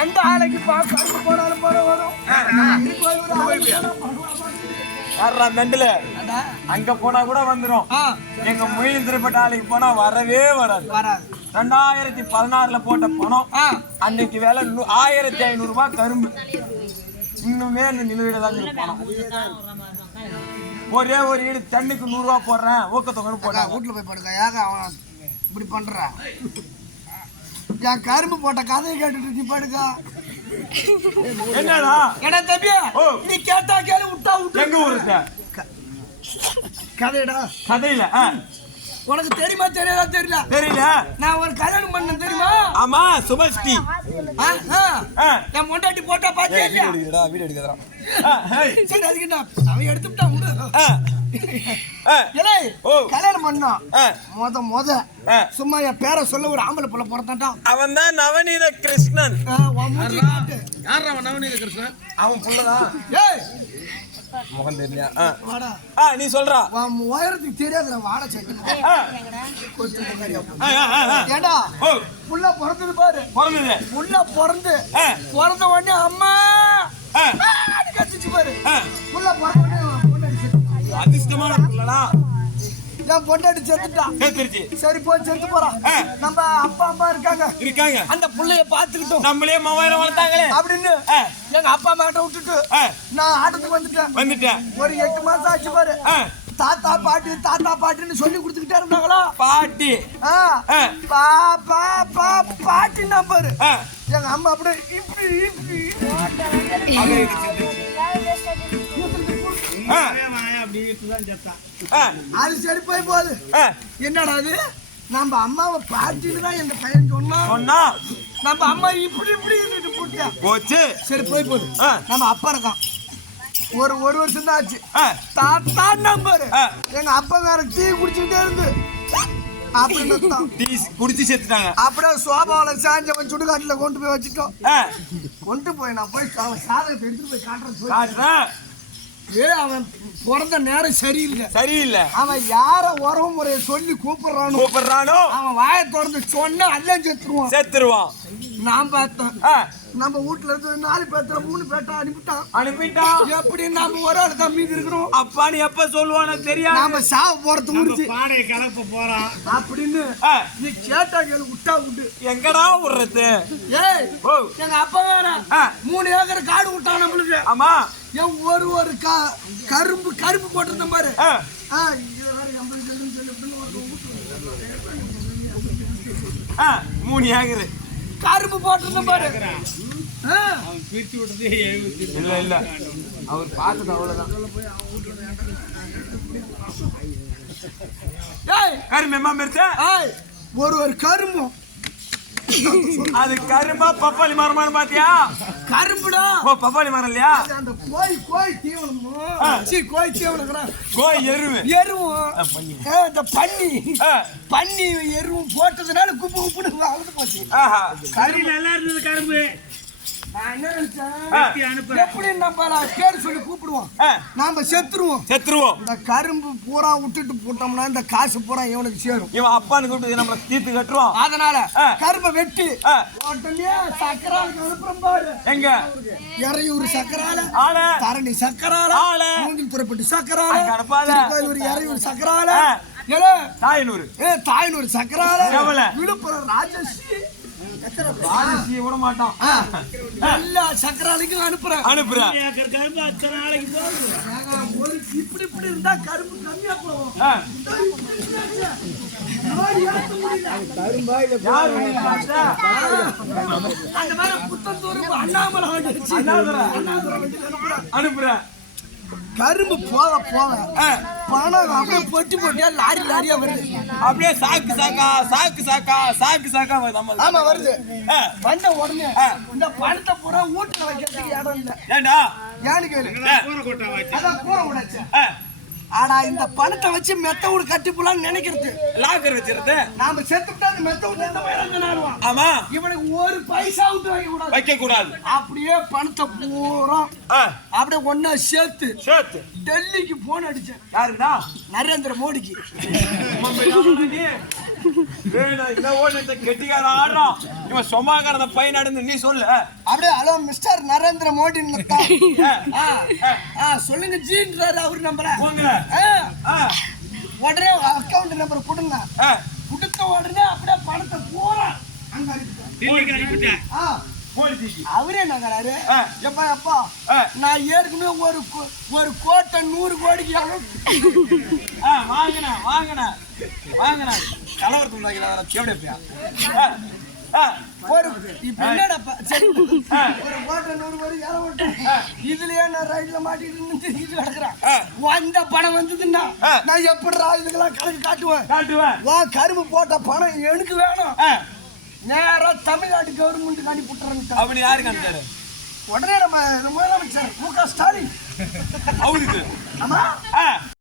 எந்த ஆலைக்கு பார்க்க போனாலும் போற வரும் அங்க போனா கூட வந்துடும் எங்க முயல் திருப்பட்ட ஆலைக்கு போனா வரவே வராது வராது ரெண்டாயிரத்தி பதினாறுல போட்ட பணம் அன்னைக்கு வேலை ஆயிரத்தி ஐநூறு ரூபாய் கரும்பு. இன்னுமே அந்த நிலுவையில தான் பணம். ஒரே ஒரு ஈடு தண்ணிக்கு நூறு ரூபாய் போடுறேன் ஊக்கத்தொகை போட்டாங்க வீட்டுல போய் படுக்க ஏக அவன் இப்படி பண்றா. என் கரும்பு போட்ட கதையை கேட்டுட்டு நீ படுக்கா. என்னடா? ஏடா தம்பி. நீ கேட்டா கேளு விட்டா விட்டு. எங்க ஊருக்கு கதைடா கதையில உனக்கு தெரியுமா தெரியாதா தெரியல? தெரியல. நான் ஒரு கல்யாணம் பண்ணேன் தெரியுமா? ஆமா சுபஸ்ரீ. ஆ, ஆ. ஆ. என் மொண்டாட்டி போட்டா பாத்தியா இல்லையா? வீடு எடுக்கிறோம் சரி அதுக்குண்டா அவன் எடுத்துட்டான் ஓ. கல்யாணம் பண்ணோம். மொத மொத. சும்மா என் பேரை சொல்ல ஒரு ஆம்பளை புள்ள பிறந்தான்டா அவன் தான் நவநீத கிருஷ்ணன் உன் மூஞ்சி காட்டு. அவன் புள்ளதான். ஏய் முகம் வாடா. ஆ நீ சொல்றா. உயரத்துக்கு தெரியாதுடா வாடா சட்டி ஓ. புள்ள பிறந்தது பாரு. பிறந்தது. புள்ள பிறந்து. பிறந்த உடனே அம்மா கத்திச்சு பாரு. புள்ள பிறந்த என் பொண்டாட்டி செத்துட்டான் சேர்த்துருச்சு சரி போய் செத்து போறான். நம்ம அப்பா அம்மா இருக்காங்க. இருக்காங்க. அந்த புள்ளைய பாத்துக்கிட்டோம் நம்மளே மொபைல வளர்த்தாங்களே. அப்படின்னு. எங்க அப்பா அம்மா கிட்ட விட்டுட்டு நான் ஆட்டத்துக்கு வந்துட்டேன். வந்துட்டேன். ஒரு எட்டு மாசம் ஆச்சு பாரு. தாத்தா பாட்டி தாத்தா பாட்டின்னு சொல்லி கொடுத்துக்கிட்டே இருந்தாங்களா? பாட்டி. பா பா பா பாட்டி நம்பரு எங்க அம்மா அப்படியே இப்படி இப்படி அது சரி போய் போகுது. என்னடா அது? நம்ம அம்மாவை பாட்டின்னு தான் எங்க பையன் சொன்னா? நம்ம அம்மா இப்படி இப்படி இருந்துட்டு போட்டேன் போச்சு. சரி போய் போகுது. நம்ம அப்பா இருக்கான். ஒரு ஒரு வருஷம் தான் ஆச்சு. தாத்தா நம்பரு. எங்க அப்பா வேற டீ குடிச்சுக்கிட்டே இருந்து. குடிச்சு செத்துட்டாங்க அப்படியே சோபாவில் சாஞ்சவன் சுடுகாட்டுல கொண்டு போய் வச்சுட்டோம். கொண்டு போய் நான் போய் சாதகத்தை எடுத்துட்டு போய். காட்டுறேன். ஏ அவன் பிறந்த நேரம் சரியில்லை. சரியில்லை. அவன் யார உறவு முறையை சொல்லி கூப்பிடுறானோ கூப்பிடுறானோ? அவன் வாயை திறந்து சொன்னா அல்லம் செத்துருவான். செத்துருவான். நான் பார்த்தேன். ஆ, நம்ம வீட்டுல இருந்து நாலு பேத்துல மூணு பேட்டை அனுப்பிட்டான். அனுப்பிட்டான். எப்படி நாம ஒரு ஆள் தான் மீதி இருக்கிறோம். அப்பான்னு எப்ப சொல்லுவானோ தெரியாது. நாம சாவ போறது முடிச்சு பானை கலப்ப போறான். அப்படின்னு ஆ, நீ கேட்டா கேளு விட்டா விட்டு எங்கடா விடுறது? ஏய் ஓ. எங்க அப்பா வேற ஆ. மூணு ஏக்கர் காடு விட்டான் நம்மளுக்கு. ஆமா. என் ஒரு ஒரு கா கரும்பு கரும்பு போட்டிருந்தேன் பாரு. மூணு ஏக்கரு கரும்பு போட்டிருந்தேன் பாரு. பிரிச்சு விட்டதே இல்ல இல்ல. அவர் பார்த்தது அவ்வளவுதான். ஏய் கரும்பு எம்மா ஏய் ஒரு ஒரு கரும்பும். அது கரும்பா பப்பாளி மரமானு பாத்தியா? கரும்புடா. ஓ பப்பாளி மரம் இல்லையா? அந்த கோய் கோய் தீவனமும் சீ கோய் தீவனம் கோய் எருவு. எருவும். இந்த பன்னி பன்னி எருவும் போட்டதுனால குப்பு குப்புன்னு வளர்ந்து போச்சு. கறி நல்லா இருந்தது கரும்பு. எப்படி நம்ம பேர் சொல்லி கூப்பிடுவோம். நாம செத்துருவோம். செத்துருவோம். இந்த கரும்பு பூரா விட்டுட்டு போட்டோம்னா இந்த காசு பூரா இவனுக்கு சேரும்? இவன் அப்பான்னு கூப்பிட்டு நம்மள தீர்த்து கட்டுருவான் அதனால. கரும்பை வெட்டி சக்கரால அனுப்புறோம் பாரு. எங்க? இறையூர் சக்கரால ஆள. தரணி சக்கரால ஆள. மூங்கில் புறப்பட்டு சக்கரால இறையூர் சக்கரால. தாயனூர். ஏ தாய்னூர் சக்கரால? விழுப்புரம் ராஜஸ்ரீ. ராஜசி விட மாட்டான். எல்லா சக்கராலைக்கும் அனுப்புறேன். அனுப்புற. ஏக்கர் கரும்பு அத்தனை நாளைக்கு போகுது. இப்படி இப்படி இருந்தா கரும்பு கம்மியா போகும். அனுப்புறேன். கரும்பு போக போக பணம் அப்படியே பொட்டி பொட்டியா லாரி லாரியா வருது. அப்படியே சாக்கு சாக்கா சாக்கு சாக்கா சாக்கு சாக்கா வருது ஆமா வருது. வந்த உடனே. இந்த பணத்தை பூரா வீட்டுல வைக்கிறதுக்கு இடம் இல்ல. ஏண்டா? ஏன்னு கேளு. அதான் கூரை உடைச்சேன் ஆனா இந்த பணத்தை வச்சு மெத்த வீடு கட்டி போலான்னு நினைக்கிறது லாக்கர் வச்சிருந்த நாம செத்துட்டா அந்த மெத்த வீட்டு எந்த பையன் ஆமா. இவனுக்கு ஒரு பைசா விட்டு வைக்க கூடாது வைக்க கூடாது அப்படியே பணத்தை பூரா அப்படியே ஒன்னா சேர்த்து சேர்த்து. டெல்லிக்கு போன் அடிச்சேன். யாருடா? நரேந்திர மோடிக்கு. கெட்டிக்கார ஆடுறான். இவன் சொமாக்காரத பையன் நடந்து நீ சொல்லு. அப்படியே ஹலோ மிஸ்டர் நரேந்திர மோடி சொல்லுங்க ஜீன்றாரு அவரு நம்பர உடனே அக்கவுண்ட் நம்பர் கொடுங்க. கொடுத்த உடனே அப்படியே பணத்தை பூரா அங்க அவரே நகராரு. ஆ. எப்பா எப்பா ஆ. நான் ஏற்கனவே ஒரு கோ- ஒரு கோட்டை நூறு கோடிக்கு எவ்வளவு வாங்கின வாங்கின வாங்கின கலவரத்து உண்டாக்கிறாரா எப்படியா ஒரு இப்ப என்னடாப்பா சரி. ஒரு நூறு கோடிக்கு எவ்வளவு இதுலயே நான் ரைட்ல மாட்டிட்டு இது கிடக்குறேன். வந்த பணம் வந்ததுன்னா. நான் எப்படிடா இதுக்கெல்லாம் கணக்கு காட்டுவேன்? காட்டுவேன். வா கரும்பு போட்ட பணம் எனக்கு வேணும். நேரா தமிழ்நாடு கவர்மெண்ட் அனுப்பிட்டுறேன் அப்படி யாரு காமிச்சாரு? உடனே நம்ம முதலமைச்சர் மு க ஸ்டாலின். அவருக்கு. ஆமா?